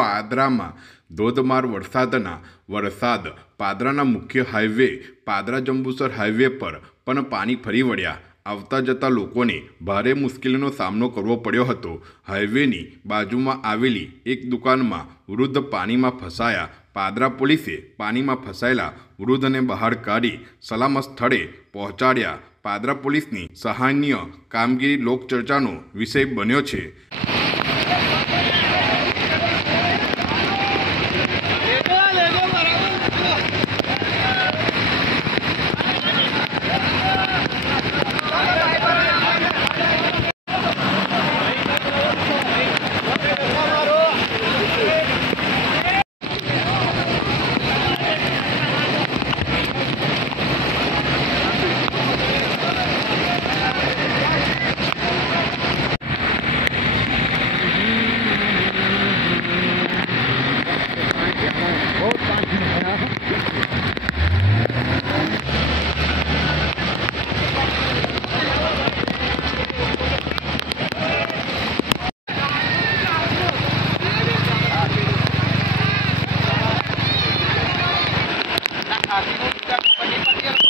પાદરામાં ધોધમાર વરસાદ પાદરાના મુખ્ય હાઈવે પાદરા જંબુસર હાઈવે પર પણ પાણી ફરી વળ્યા આવતા જતા લોકોને ભારે મુશ્કેલીનો સામનો કરવો પડ્યો હતો। હાઈવેની બાજુમાં આવેલી એક દુકાનમાં વૃદ્ધ પાણીમાં ફસાયા। પાદરા પોલીસે પાણીમાં ફસાયેલા વૃદ્ધને બહાર કાઢી સલામત સ્થળે પહોંચાડ્યા। પાદરા પોલીસની સહાયનીય કામગીરી લોકચર્ચાનો વિષય બન્યો છે। Aquí no está